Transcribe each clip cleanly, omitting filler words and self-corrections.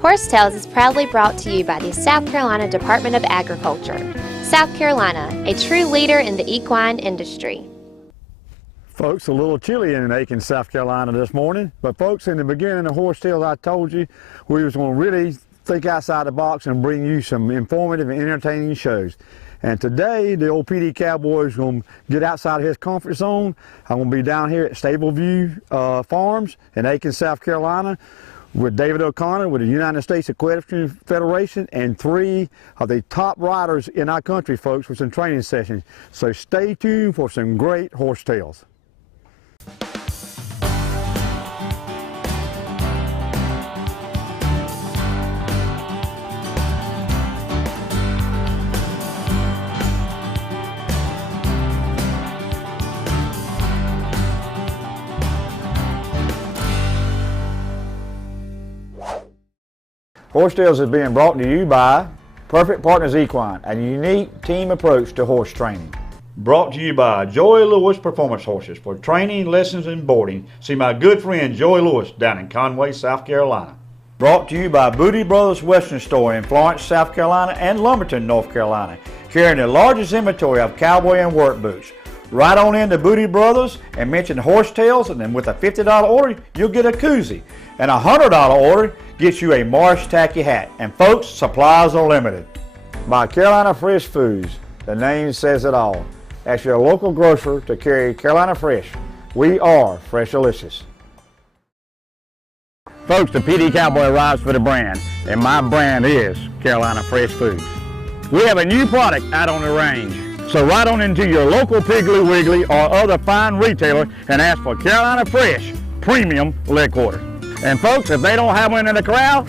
Horse Tales is proudly brought to you by the South Carolina Department of Agriculture. South Carolina, a true leader in the equine industry. Folks, a little chilly in Aiken, South Carolina this morning, but folks, in the beginning of Horse Tales, I told you we was going to really think outside the box and bring you some informative and entertaining shows. And today, the old PD Cowboy is going to get outside of his comfort zone. I'm going to be down here at Stableview Farms in Aiken, South Carolina, with David O'Connor with the United States Equestrian Federation and 3 of the top riders in our country, folks, for some training sessions. So stay tuned for some great horse tales. Horse Tales is being brought to you by Perfect Partners Equine, a unique team approach to horse training. Brought to you by Joy Lewis Performance Horses. For training, lessons, and boarding, see my good friend Joy Lewis down in Conway, South Carolina. Brought to you by Booty Brothers Western Store in Florence, South Carolina and Lumberton, North Carolina, carrying the largest inventory of cowboy and work boots. Right on into Booty Brothers and mention Horse Tales, and then with a $50 order, you'll get a koozie. And a $100 order gets you a Marsh Tacky hat. And folks, supplies are limited. By Carolina Fresh Foods, the name says it all. Ask your local grocer to carry Carolina Fresh. We are Freshalicious. Folks, the PD Cowboy rides for the brand, and my brand is Carolina Fresh Foods. We have a new product out on the range. So ride on into your local Piggly Wiggly or other fine retailer and ask for Carolina Fresh Premium Leg Quarter. And folks, if they don't have one in the corral,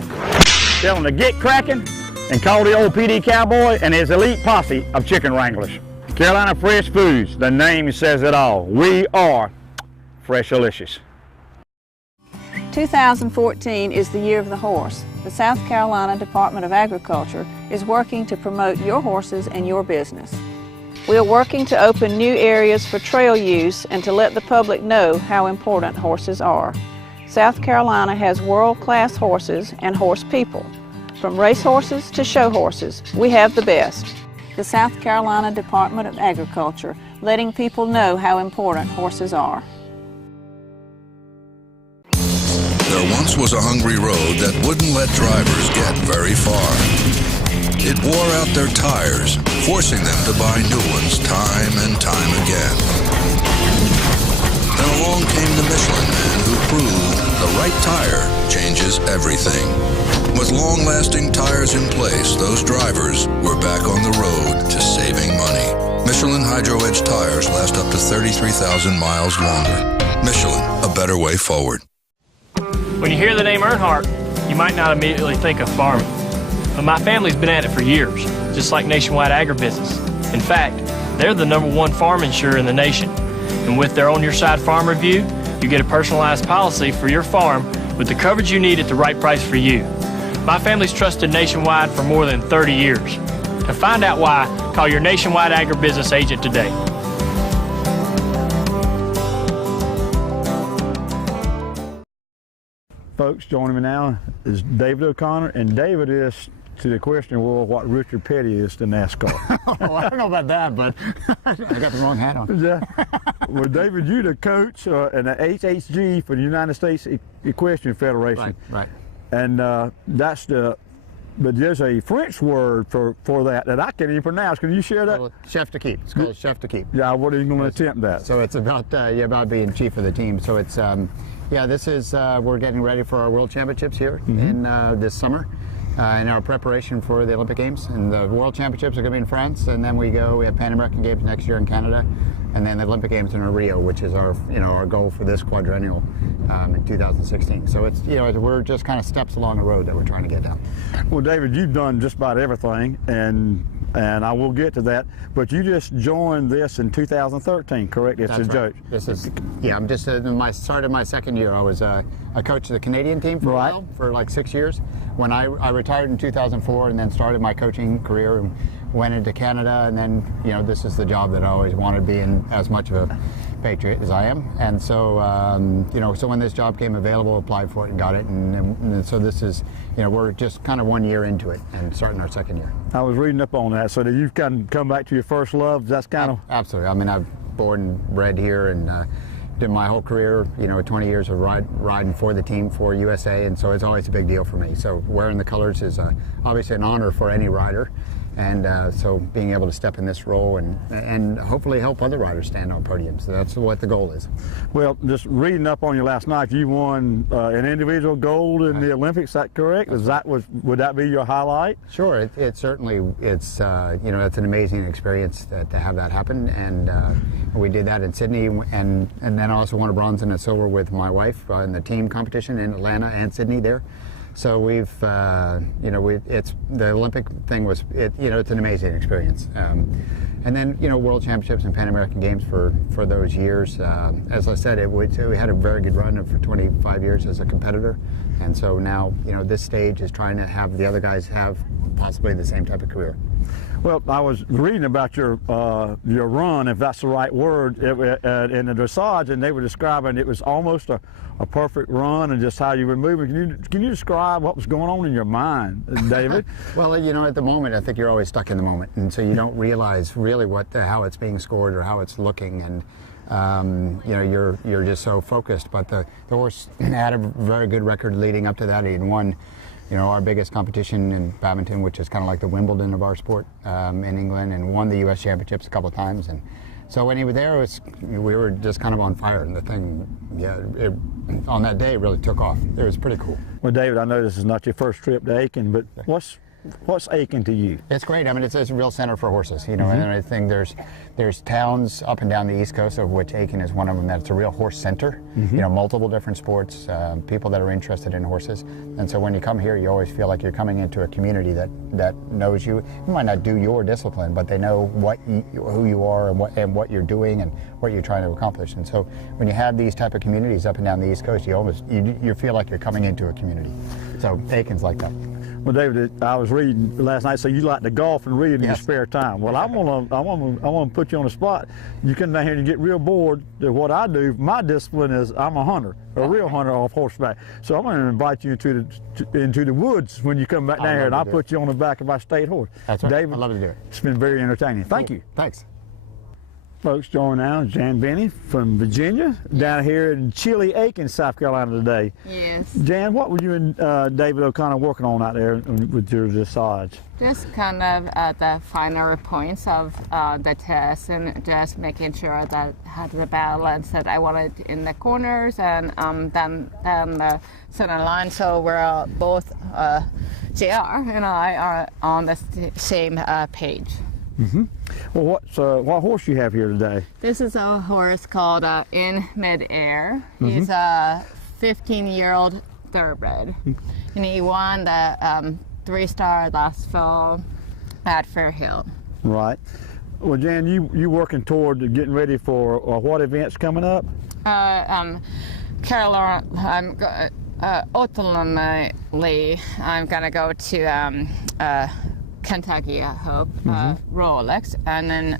tell them to get cracking and call the old PD Cowboy and his elite posse of chicken wranglers. Carolina Fresh Foods, the name says it all. We are Freshalicious. 2014 is the year of the horse. The South Carolina Department of Agriculture is working to promote your horses and your business. We are working to open new areas for trail use and to let the public know how important horses are. South Carolina has world-class horses and horse people. From race horses to show horses, we have the best. The South Carolina Department of Agriculture, letting people know how important horses are. There once was a hungry road that wouldn't let drivers get very far. It wore out their tires, forcing them to buy new ones time and time again. Then along came the Michelin man who proved the right tire changes everything. With long-lasting tires in place, those drivers were back on the road to saving money. Michelin Hydro Edge tires last up to 33,000 miles longer. Michelin, a better way forward. When you hear the name Earnhardt, you might not immediately think of farming. But my family's been at it for years, just like Nationwide Agribusiness. In fact, they're the #1 farm insurer in the nation. And with their On Your Side Farm Review, you get a personalized policy for your farm with the coverage you need at the right price for you. My family's trusted Nationwide for more than 30 years. To find out why, call your Nationwide Agribusiness agent today. Folks, joining me now is David O'Connor, and David is, to the equestrian world, what Richard Petty is to NASCAR. Oh, I don't know about that, but I got the wrong hat on. Yeah. Well, David, you're the coach and the HHG for the United States Equestrian Federation. Right. And that's the, but there's a French word for that I can't even pronounce. Can you share that? Well, chef de keep. It's called chef de keep. Yeah, what are you going to attempt that? So it's about being chief of the team. So it's this is we're getting ready for our World Championships here in this summer. In our preparation for the Olympic Games, and the World Championships are going to be in France, and then we have Pan American Games next year in Canada, and then the Olympic Games in Rio, which is our goal for this quadrennial in 2016. So it's we're just kind of steps along the road that we're trying to get down. Well, David, you've done just about everything, and I will get to that. But you just joined this in 2013, correct? It's That's a right. joke. This is I'm just started my second year. I was a coach of the Canadian team for a while, for like 6 years. When I retired in 2004, and then started my coaching career and went into Canada, and then this is the job that I always wanted, being as much of a patriot as I am, and so so when this job came available, applied for it and got it, and so this is, we're just kind of 1 year into it and starting our second year. I was reading up on that, so that you've kind of come back to your first love. That's kind of absolutely. I mean, I've born and bred here, and did my whole career, 20 years of riding for the team for USA, and so it's always a big deal for me. So wearing the colors is obviously an honor for any rider, and so being able to step in this role and hopefully help other riders stand on podiums. So that's what the goal is. Well, just reading up on you last night, you won an individual gold in the Olympics. Is that correct? Would that be your highlight? Sure. It certainly it's it's an amazing experience to have that happen, and we did that in Sydney, and then also won a bronze and a silver with my wife in the team competition in Atlanta and Sydney there. So we've, it's the Olympic thing was, it's an amazing experience. And then, World Championships and Pan American Games for those years. As I said, we had a very good run for 25 years as a competitor. And so now, this stage is trying to have the other guys have possibly the same type of career. Well, I was reading about your run, if that's the right word, in the dressage, and they were describing it was almost a perfect run, and just how you were moving. Can you describe what was going on in your mind, David? Well, at the moment, I think you're always stuck in the moment, and so you don't realize really how it's being scored or how it's looking, and you're just so focused. But the horse had a very good record leading up to that. He had won our biggest competition in badminton, which is kind of like the Wimbledon of our sport in England, and won the U.S. championships a couple of times. And so when he was there, we were just kind of on fire, and the thing, on that day, really took off. It was pretty cool. Well, David, I know this is not your first trip to Aiken, but what's Aiken to you? It's great. I mean, it's a real center for horses, and I think there's towns up and down the East Coast, of which Aiken is one of them, that's a real horse center. Multiple different sports, people that are interested in horses, and so when you come here, you always feel like you're coming into a community that knows you. You might not do your discipline, but they know who you are and what you're doing and what you're trying to accomplish. And so when you have these type of communities up and down the East Coast, you feel like you're coming into a community. So Aiken's like that. Well, David, I was reading last night, so you like to golf and read in your spare time. Well, I want to put you on the spot. You come down here and you get real bored. What I do, my discipline is I'm a hunter, a real hunter off horseback. So I'm going to invite you into the woods when you come back down here, and I'll put you on the back of my state horse. That's right. David, I'd love to do it. It's been very entertaining. Thank you. Thanks. Folks, join now Jan Benny from Virginia, down here in chilly Aiken, South Carolina today. Yes. Jan, what were you and David O'Connor working on out there with your dressage? Just kind of at the finer points of the test, and just making sure that I had the balance that I wanted in the corners, and then the center line. So we're both, JR and I are on the same page. Well, what horse you have here today? This is a horse called In Midair. He's a 15-year-old thoroughbred, and he won the 3-star last fall at Fairhill. Right. Well, Jan, you working toward getting ready for what events coming up? Carolina, ultimately, I'm gonna go to Kentucky, I hope, Rolex, and then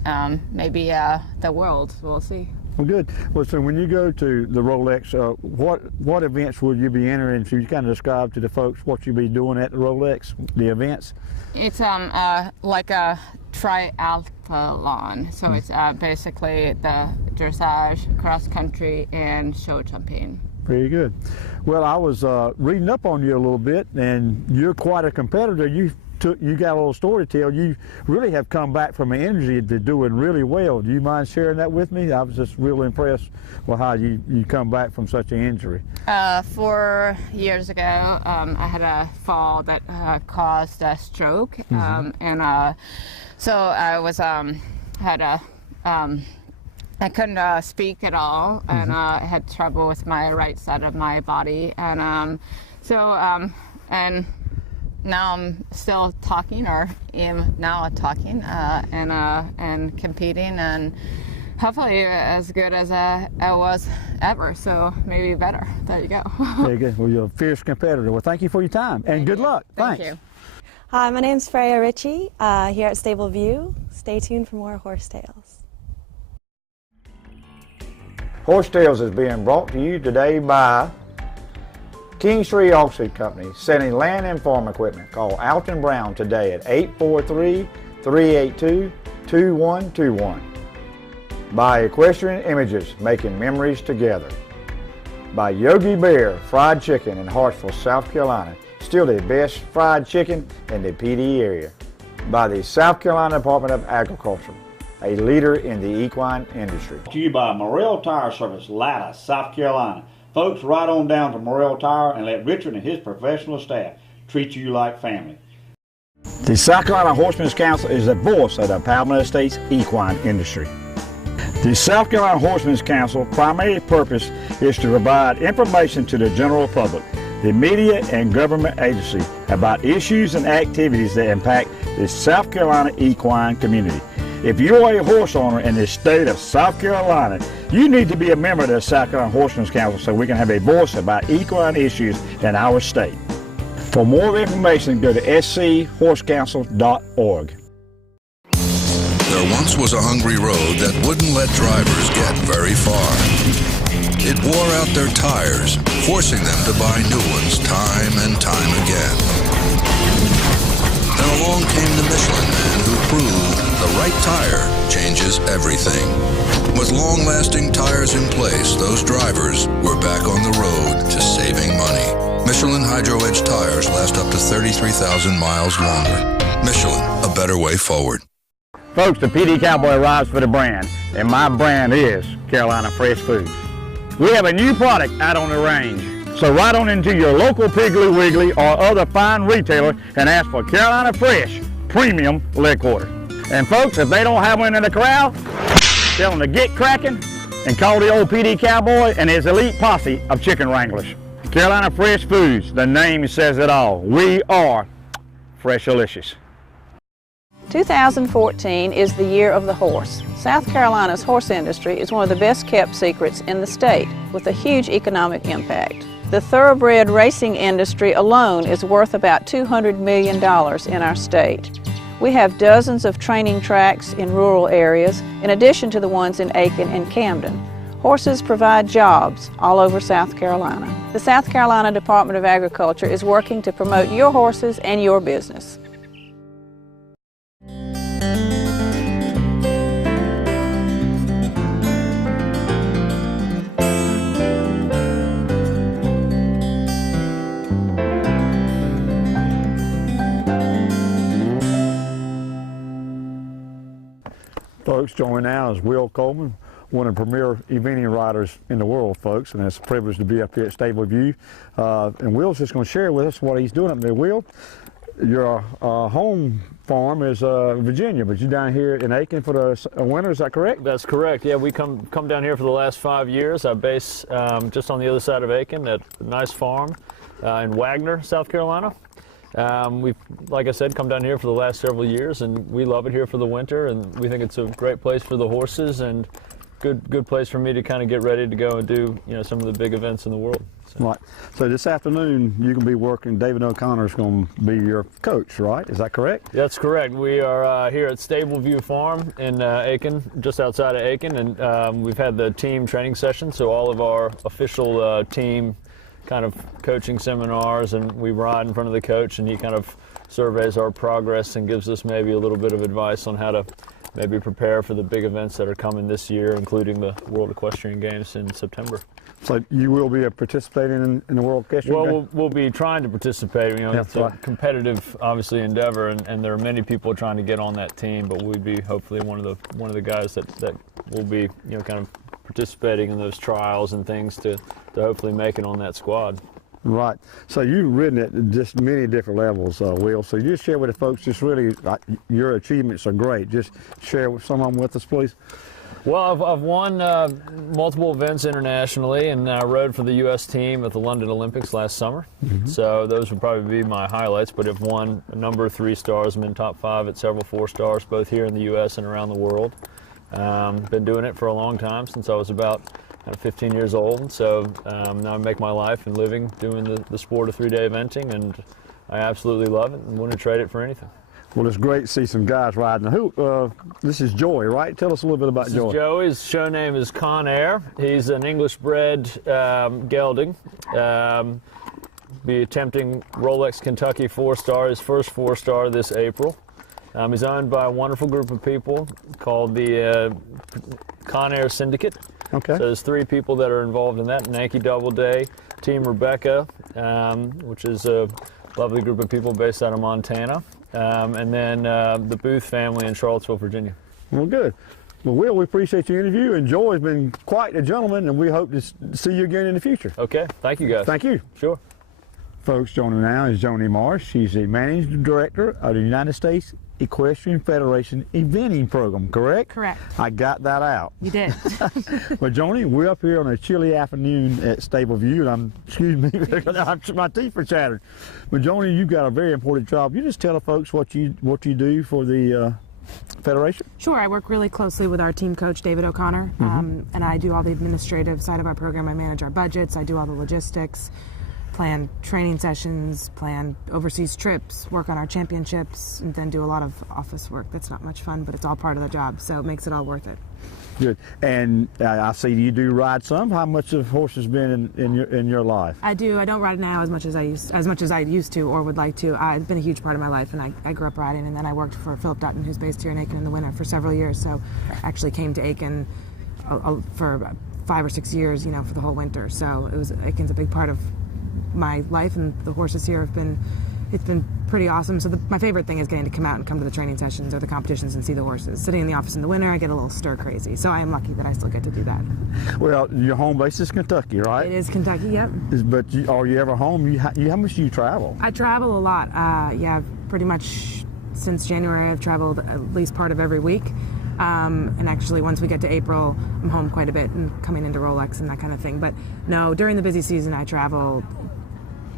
maybe the World. We'll see. Well, good. Well, so when you go to the Rolex, what events will you be entering? So you kind of describe to the folks what you'll be doing at the Rolex, the events. It's like a triathlon. So it's basically the dressage, cross country, and show jumping. Very good. Well, I was reading up on you a little bit, and you're quite a competitor. You got a little story to tell. You really have come back from an injury to doing really well. Do you mind sharing that with me? I was just really impressed with how you come back from such an injury. 4 years ago, I had a fall that caused a stroke, and so I was I couldn't speak at all, and I had trouble with my right side of my body, and and now I'm still talking, or am now talking, and competing, and hopefully as good as I was ever, so maybe better. There you go. Very good. Well, you're a fierce competitor. Well, thank you for your time, and good luck. Thank Thanks. you. Hi, my name's Freya Ritchie, here at Stableview. Stay tuned for more horse tales. Horse Tales is being brought to you today by Kingstree Auction Company, selling land and farm equipment. Call Alton Brown today at 843-382-2121. By Equestrian Images, making memories together. By Yogi Bear Fried Chicken in Hartsville, South Carolina, still the best fried chicken in the PD area. By the South Carolina Department of Agriculture, a leader in the equine industry. To you by Morrell Tire Service, Latta, South Carolina. Folks, ride on down to Morrell Tire and let Richard and his professional staff treat you like family. The South Carolina Horsemen's Council is the voice of the United States equine industry. The South Carolina Horsemen's Council primary purpose is to provide information to the general public, the media and government agency about issues and activities that impact the South Carolina equine community. If you are a horse owner in the state of South Carolina, you need to be a member of the South Carolina Horsemen's Council so we can have a voice about equine issues in our state. For more information, go to schorsecouncil.org. There once was a hungry road that wouldn't let drivers get very far. It wore out their tires, forcing them to buy new ones time and time again. Then along came the Michelin Man who proved the right tire changes everything. With long-lasting tires in place, those drivers were back on the road to saving money. Michelin Hydro Edge tires last up to 33,000 miles longer. Michelin, a better way forward. Folks, the PD Cowboy arrives for the brand, and my brand is Carolina Fresh Foods. We have a new product out on the range. So ride on into your local Piggly Wiggly or other fine retailer and ask for Carolina Fresh Premium Leg Quarter. And folks, if they don't have one in the corral, tell them to get cracking and call the old PD Cowboy and his elite posse of chicken wranglers. Carolina Fresh Foods, the name says it all. We are Freshalicious. 2014 is the year of the horse. South Carolina's horse industry is one of the best kept secrets in the state, with a huge economic impact. The thoroughbred racing industry alone is worth about $200 million in our state. We have dozens of training tracks in rural areas, in addition to the ones in Aiken and Camden. Horses provide jobs all over South Carolina. The South Carolina Department of Agriculture is working to promote your horses and your business. Folks, joining now is Will Coleman, one of the premier evening riders in the world, folks, and it's a privilege to be up here at Stableview. And Will's just going to share with us what he's doing up there. Will, your home farm is Virginia, but you're down here in Aiken for the winter, is that correct? That's correct. Yeah, we come down here for the last 5 years. I base just on the other side of Aiken at a nice farm in Wagner, South Carolina. We've, like I said, come down here for the last several years, and we love it here for the winter, and we think it's a great place for the horses and good place for me to kind of get ready to go and do some of the big events in the world. So. Right. So this afternoon you can be working. David O'Connor's going to be your coach, right? Is that correct? That's correct. We are here at Stableview Farm in Aiken, just outside of Aiken, and we've had the team training session. So all of our official team kind of coaching seminars, and we ride in front of the coach, and he kind of surveys our progress and gives us maybe a little bit of advice on how to maybe prepare for the big events that are coming this year, including the World Equestrian Games in September. So you will be participating in the World Equestrian Games? Well, we'll be trying to participate. It's a competitive, obviously, endeavor, and there are many people trying to get on that team, but we'd be hopefully one of the guys that will be kind of participating in those trials and things to hopefully make it on that squad. Right. So you've ridden at just many different levels, Will. So you share with the folks just really, your achievements are great. Just share some of them with us, please. Well, I've won multiple events internationally, and I rode for the U.S. team at the London Olympics last summer. Mm-hmm. So those would probably be my highlights, but I've won a number of 3 stars. I'm in top 5 at several 4 stars, both here in the U.S. and around the world. Been doing it for a long time, since I was about 15 years old. So now I make my life and living doing the sport of 3-day eventing, and I absolutely love it and wouldn't trade it for anything. Well, it's great to see some guys riding. This is Joey, right? Tell us a little bit about Joey. Joey. His show name is Con Air. He's an English-bred gelding. Be attempting Rolex Kentucky 4-star, his first 4-star this April. He's owned by a wonderful group of people called the Con Air Syndicate. Okay. So there's 3 people that are involved in that. Yankee Doubleday, Team Rebecca, which is a lovely group of people based out of Montana, and then the Booth family in Charlottesville, Virginia. Well, good. Well, Will, we appreciate your interview, and Joey's been quite a gentleman, and we hope to see you again in the future. Okay. Thank you, guys. Thank you. Sure. Folks, joining now is Joni Marsh. She's the Managing Director of the United States Equestrian Federation eventing program, correct? Correct. I got that out. You did. Well, Joni, we're up here on a chilly afternoon at Stableview, and excuse me, my teeth are chattering. But Joni, you've got a very important job. You just tell the folks what you do for the Federation? Sure. I work really closely with our team coach, David O'Connor, and I do all the administrative side of our program. I manage our budgets. I do all the logistics, plan training sessions, plan overseas trips, work on our championships, and then do a lot of office work. That's not much fun, but it's all part of the job, so it makes it all worth it. Good. And I see you do ride some. How much have horses been in your life? I do. I don't ride now as much as I used to or would like to. It's been a huge part of my life, and I grew up riding, and then I worked for Philip Dutton, who's based here in Aiken in the winter, for several years. So I actually came to Aiken for 5 or 6 years, for the whole winter. So Aiken's a big part of my life, and the horses here it's been pretty awesome. So my favorite thing is getting to come out and come to the training sessions or the competitions and see the horses. Sitting in the office in the winter, I get a little stir crazy. So I am lucky that I still get to do that. Well, your home base is Kentucky, right? It is Kentucky, yep. But are you ever home? How much do you travel? I travel a lot. Pretty much since January I've traveled at least part of every week. And actually, once we get to April, I'm home quite a bit and coming into Rolex and that kind of thing. But no, during the busy season, I travel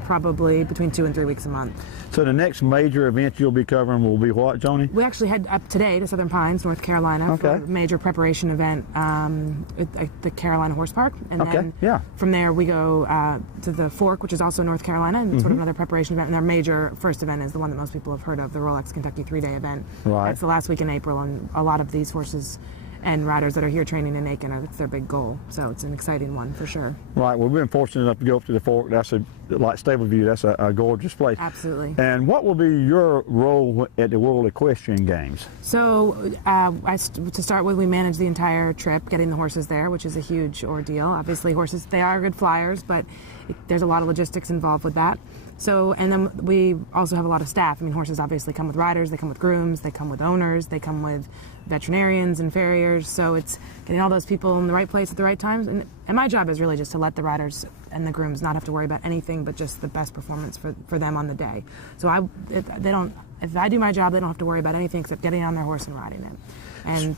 probably between 2 and 3 weeks a month. So the next major event you'll be covering will be what, Joni? We actually head up today to Southern Pines, North Carolina, for a major preparation event at the Carolina Horse Park. And then from there we go to the Fork, which is also North Carolina, and sort of another preparation event. And our major first event is the one that most people have heard of, the Rolex Kentucky 3-day event. Right. It's the last week in April, and a lot of these horses and riders that are here training in Aiken, it's their big goal. So it's an exciting one for sure. Right. Well, we've been fortunate enough to go up to the Fork. Like Stableview, that's a gorgeous place. Absolutely. And what will be your role at the World Equestrian Games? So to start with, we manage the entire trip, getting the horses there, which is a huge ordeal. Obviously, horses, they are good flyers, but there's a lot of logistics involved with that. So, and then we also have a lot of staff. I mean, horses obviously come with riders, they come with grooms, they come with owners, they come with veterinarians and farriers. So it's getting all those people in the right place at the right times. And my job is really just to let the riders and the grooms not have to worry about anything but just the best performance for them on the day. So if I do my job, they don't have to worry about anything except getting on their horse and riding it. And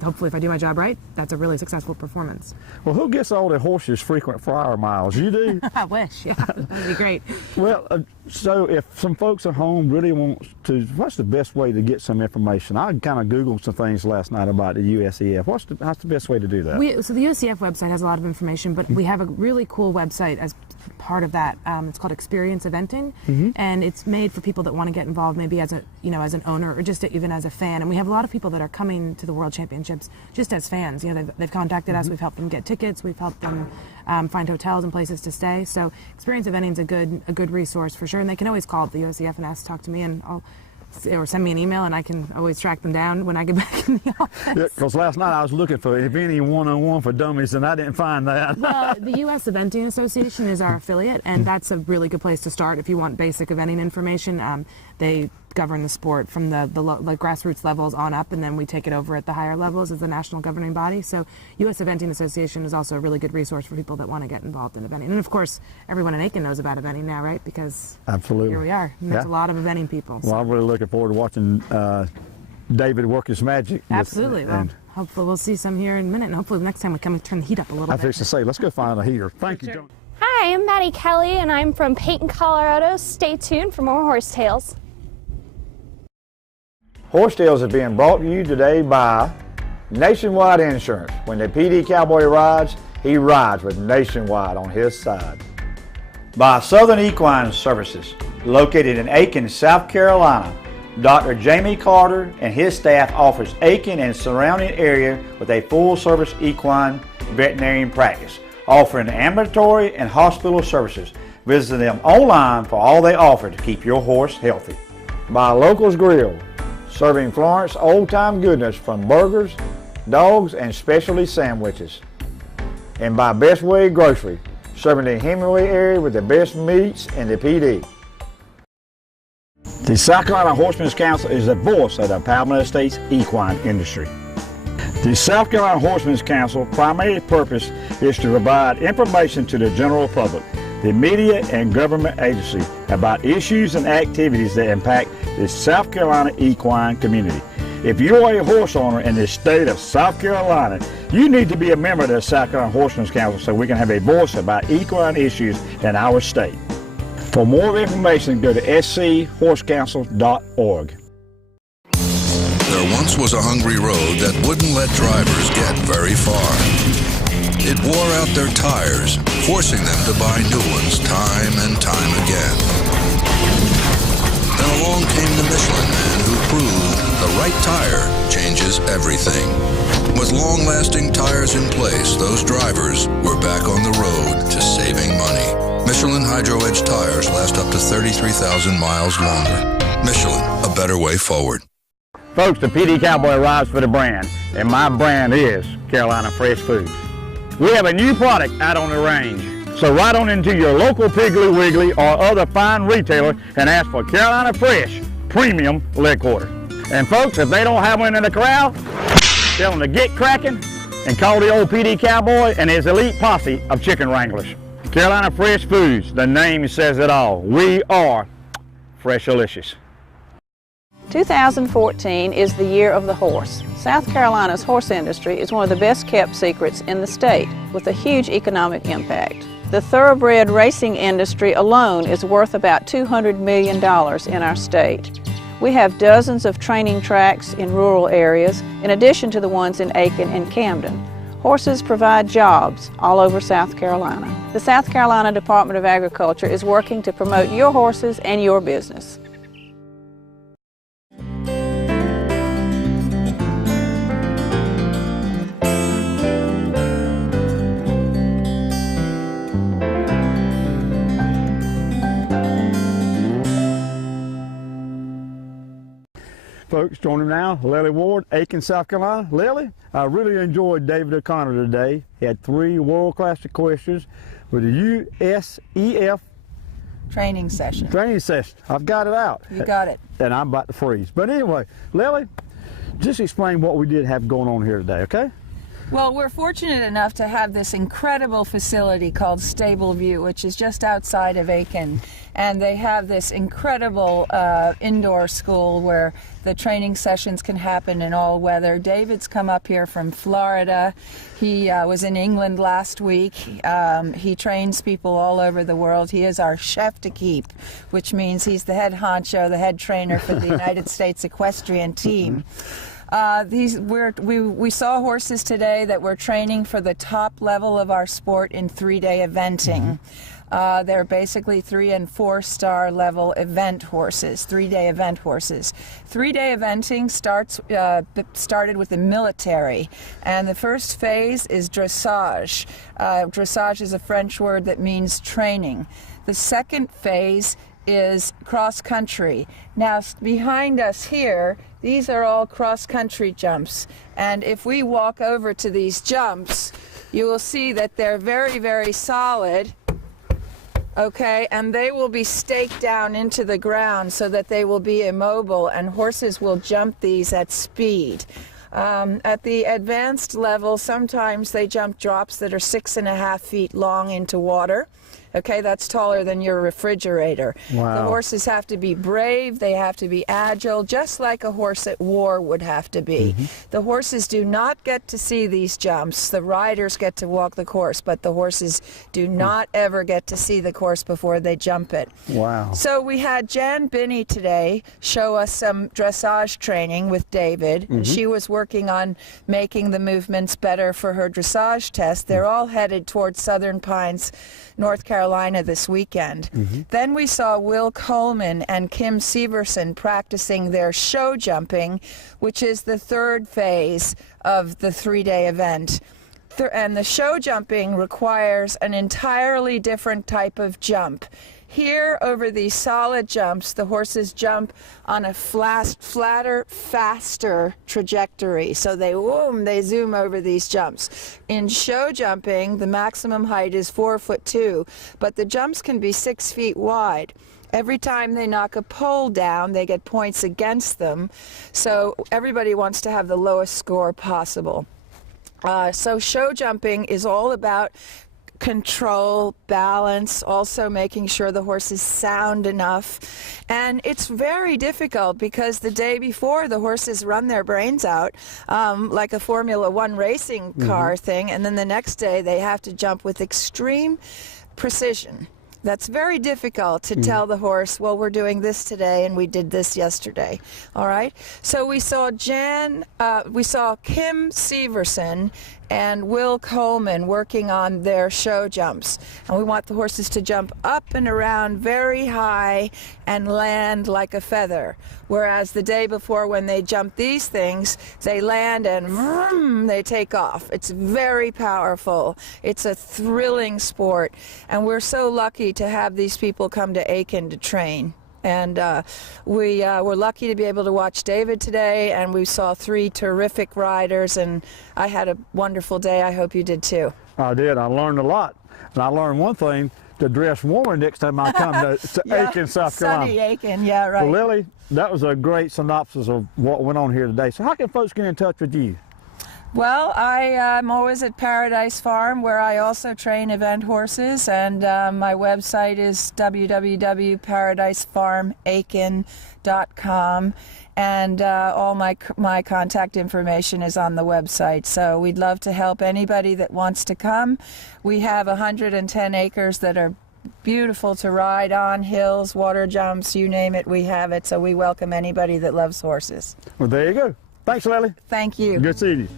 hopefully if I do my job right, that's a really successful performance. Well, who gets all the horses frequent flyer miles? You do? I wish, yeah, that would be great. Well, so if some folks at home really want to, what's the best way to get some information? I kind of Googled some things last night about the USEF. How's the best way to do that? So the USEF website has a lot of information, but we have a really cool website as part of that. It's called Experience Eventing, and it's made for people that want to get involved, maybe as as an owner or just even as a fan. And we have a lot of people that are coming to the World Championships just as fans. They've contacted us. We've helped them get tickets. We've helped them find hotels and places to stay. So Experience Eventing is a good resource for sure. And they can always call the USEF and ask to talk to me, and or send me an email, and I can always track them down when I get back in the office. Yeah, because last night I was looking for Eventing 101 for dummies, and I didn't find that. Well, the U.S. Eventing Association is our affiliate, and that's a really good place to start if you want basic eventing information. They govern the sport from the grassroots levels on up, and then we take it over at the higher levels as the national governing body. So U.S. Eventing Association is also a really good resource for people that want to get involved in eventing. And of course, everyone in Aiken knows about eventing now, right? Because here we are. And there's a lot of eventing people. So. Well, I'm really looking forward to watching David work his magic. Absolutely. Well, hopefully we'll see some here in a minute, and hopefully the next time we come, we turn the heat up a little bit. I was to say, let's go find a heater. Thank you, John. Hi, I'm Maddie Kelly, and I'm from Peyton, Colorado. Stay tuned for more Horse Tales. Horse Tales is being brought to you today by Nationwide Insurance. When the PD Cowboy rides, he rides with Nationwide on his side. By Southern Equine Services, located in Aiken, South Carolina. Dr. Jamie Carter and his staff offers Aiken and surrounding area with a full-service equine veterinarian practice, offering ambulatory and hospital services. Visit them online for all they offer to keep your horse healthy. By Locals Grill, serving Florence old-time goodness from burgers, dogs, and specialty sandwiches. And by Best Way Grocery, serving the Hemingway area with the best meats in the PD. The South Carolina Horsemen's Council is the voice of the United States equine industry. The South Carolina Horsemen's Council primary purpose is to provide information to the general public, the media and government agencies about issues and activities that impact the South Carolina equine community. If you are a horse owner in the state of South Carolina, you need to be a member of the South Carolina Horsemen's Council so we can have a voice about equine issues in our state. For more information, go to schorsecouncil.org. There once was a hungry road that wouldn't let drivers get very far. It wore out their tires, forcing them to buy new ones time and time again. Then along came the Michelin Man who proved the right tire changes everything. With long-lasting tires in place, those drivers were back on the road to saving money. Michelin Hydro Edge tires last up to 33,000 miles longer. Michelin, a better way forward. Folks, the PD Cowboy arrives for the brand, and my brand is Carolina Fresh Foods. We have a new product out on the range. So ride on into your local Piggly Wiggly or other fine retailer and ask for Carolina Fresh Premium Leg Quarter. And folks, if they don't have one in the corral, tell them to get cracking and call the old PD Cowboy and his elite posse of chicken wranglers. Carolina Fresh Foods, the name says it all. We are Freshalicious. 2014 is the year of the horse. South Carolina's horse industry is one of the best kept secrets in the state, with a huge economic impact. The thoroughbred racing industry alone is worth about $200 million in our state. We have dozens of training tracks in rural areas, in addition to the ones in Aiken and Camden. Horses provide jobs all over South Carolina. The South Carolina Department of Agriculture is working to promote your horses and your business. Folks, joining now, Lily Ward, Aiken, South Carolina. Lily, I really enjoyed David O'Connor today. He had 3 world-class equestrians with the USEF Training session. I've got it out. You got it. And I'm about to freeze. But anyway, Lily, just explain what we did have going on here today, okay? Well, we're fortunate enough to have this incredible facility called Stableview, which is just outside of Aiken. And they have this incredible indoor school where the training sessions can happen in all weather. David's come up here from Florida. He was in England last week. He trains people all over the world. He is our chef to keep, which means he's the head honcho, the head trainer for the United States Equestrian team. We saw horses today that were training for the top level of our sport in 3-day eventing. They're basically 3- and 4-star level event horses, 3-day event horses. 3-day eventing started with the military, and the first phase is dressage. Dressage is a French word that means training. The second phase is cross-country. Now, behind us here, these are all cross-country jumps, and if we walk over to these jumps, you will see that they're very, very solid. Okay, and they will be staked down into the ground so that they will be immobile, and horses will jump these at speed. At the advanced level, sometimes they jump drops that are 6.5 feet long into water. Okay, that's taller than your refrigerator. Wow. The horses have to be brave, they have to be agile, just like a horse at war would have to be. The horses do not get to see these jumps. The riders get to walk the course, but the horses do not ever get to see the course before they jump it. Wow. So we had Jan Binney today show us some dressage training with David. She was working on making the movements better for her dressage test. They're all headed towards Southern Pines, North Carolina Carolina this weekend. Then we saw Will Coleman and Kim Severson practicing their show jumping, which is the third phase of the 3-day event. And the show jumping requires an entirely different type of jump. Here, over these solid jumps, the horses jump on a flatter, faster trajectory. So they zoom over these jumps. In show jumping, the maximum height is 4'2", but the jumps can be 6 feet wide. Every time they knock a pole down, they get points against them. So everybody wants to have the lowest score possible. So show jumping is all about control, balance, also making sure the horse is sound enough. And it's very difficult because the day before the horses run their brains out like a Formula One racing car thing, and then the next day they have to jump with extreme precision. That's very difficult to tell the horse, well, we're doing this today and we did this yesterday. All right? So we saw Kim Severson and Will Coleman working on their show jumps. And we want the horses to jump up and around very high and land like a feather. Whereas the day before, when they jump these things, they land and vroom, they take off. It's very powerful. It's a thrilling sport. And we're so lucky to have these people come to Aiken to train. And we were lucky to be able to watch David today, and we saw 3 terrific riders, and I had a wonderful day. I hope you did too. I did. I learned a lot. And I learned one thing, to dress warmer next time I come to Aiken, South Carolina. Sunny Aiken, yeah, right. Well, Lily, that was a great synopsis of what went on here today. So how can folks get in touch with you? Well, I'm always at Paradise Farm, where I also train event horses, and my website is www.paradisefarmaiken.com, and all my contact information is on the website. So we'd love to help anybody that wants to come. We have 110 acres that are beautiful to ride on, hills, water jumps, you name it, we have it. So we welcome anybody that loves horses. Well, there you go. Thanks, Lily. Thank you. Good seeing you.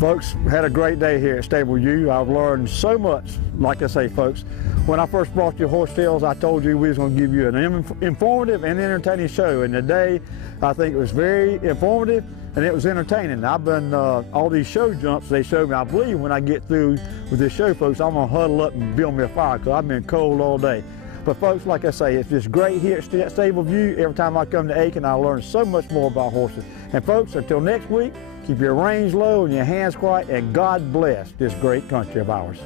Folks, had a great day here at Stableview. I've learned so much. Like I say, folks, when I first brought you Horse Tales, I told you we was going to give you an informative and entertaining show. And today, I think it was very informative and it was entertaining. I've been, all these show jumps they showed me, I believe when I get through with this show, folks, I'm going to huddle up and build me a fire because I've been cold all day. But folks, like I say, it's just great here at Stableview. Every time I come to Aiken, I learn so much more about horses. And folks, until next week, keep your reins low and your hands quiet, and God bless this great country of ours.